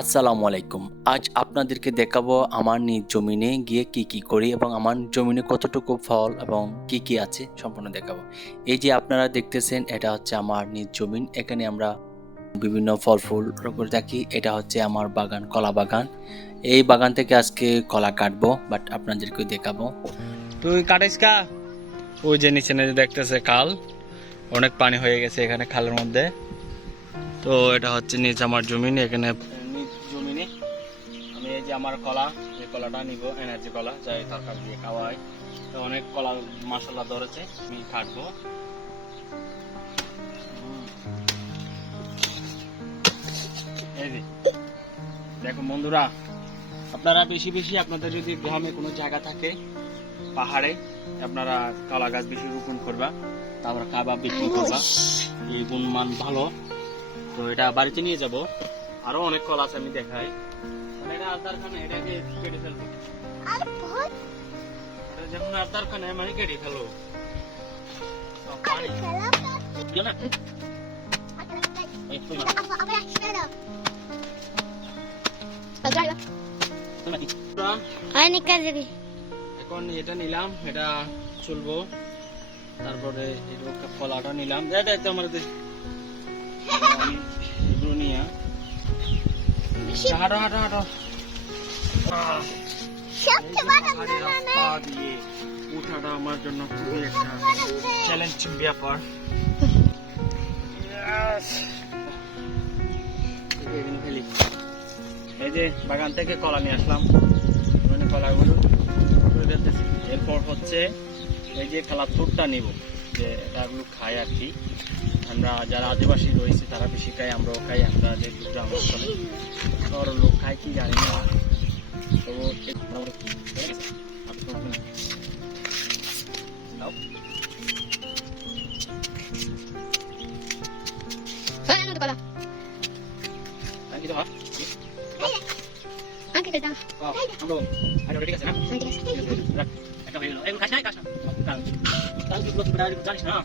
আসসালামু আলাইকুম। আজ আপনাদেরকে দেখাবো আমার নিজ জমিনে গিয়ে কি করি এবং আমার জমিনে কতটুকু ফল এবং কি আছে সম্পূর্ণ দেখাবো। এই যে আপনারা দেখতেছেন এটা হচ্ছে আমার নিজ জমিন। এখানে আমরা বিভিন্ন ফল ফুল করে থাকি। এটা হচ্ছে আমার বাগান, কলা বাগান। এই বাগান থেকে আজকে কলা কাটবো, বাট আপনাদেরকে দেখাবো। তুই কাটিস কা? ওই যে নিচে দেখতেছে খাল, অনেক পানি হয়ে গেছে এখানে খালের মধ্যে। তো এটা হচ্ছে নিজ আমার জমিন। এখানে নিজ জমিনে আমি এই যে আমার কলা, এই কলাটা নিব, এনার্জি কলা, যাই তরকারি দিয়ে খাওয়া হয়। তো অনেক কলা মাশাআল্লাহ ধরেছে, আমি কাটবো। এই যে দেখো বন্ধুরা, আপনারা বেশি বেশি আপনাদের যদি গ্রামে কোনো জায়গা থাকে পাহাড়ে, আপনারা কলা গাছ বেশি রোপণ করবা, তারপর কাবাব বিক্রি করবা, এই গুণমান ভালো। তো এটা বাড়িতে নিয়ে যাব। আরো অনেক কলা আছে, আমি দেখাই। এটা আদার খানে, এটাকে কেটে ফেলবো। এটা যখন আদার খানে মানে কেটে ফেলবো। এখন এটা নিলাম, এটা চলবো। তারপরে কলাটা নিলাম, দেখতে আমার হাঁটো হাঁটো হাঁটো। উঠাটা আমার জন্য খুবই একটা চ্যালেঞ্জিং ব্যাপার। এই যে বাগান থেকে কলা নিয়ে আসলাম, কলাগুলো এরপর হচ্ছে এই যে খেলা ফুটটা নিব, যে এটাগুলো খাই আর কি। আমরা যারা আদিবাসী রয়েছে তারা বেশি খাই, আমরাও খাই। আমরা যেহেতু গ্রাম অঞ্চলে শহর লোক খাই কি জানি না। তো জানিস না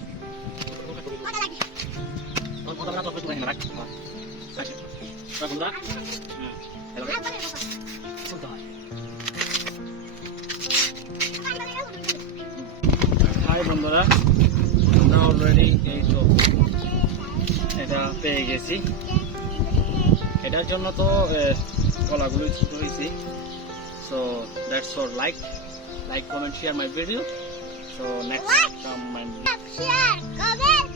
হাই বন্ধুরা, আমরা অলরেডি এই তো এটা পেয়ে গেছি। এটার জন্য তো কলাগুলো ছোট হয়েছে। So that's for like comment share my video. So next come my share comment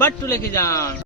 but to লিখে যান।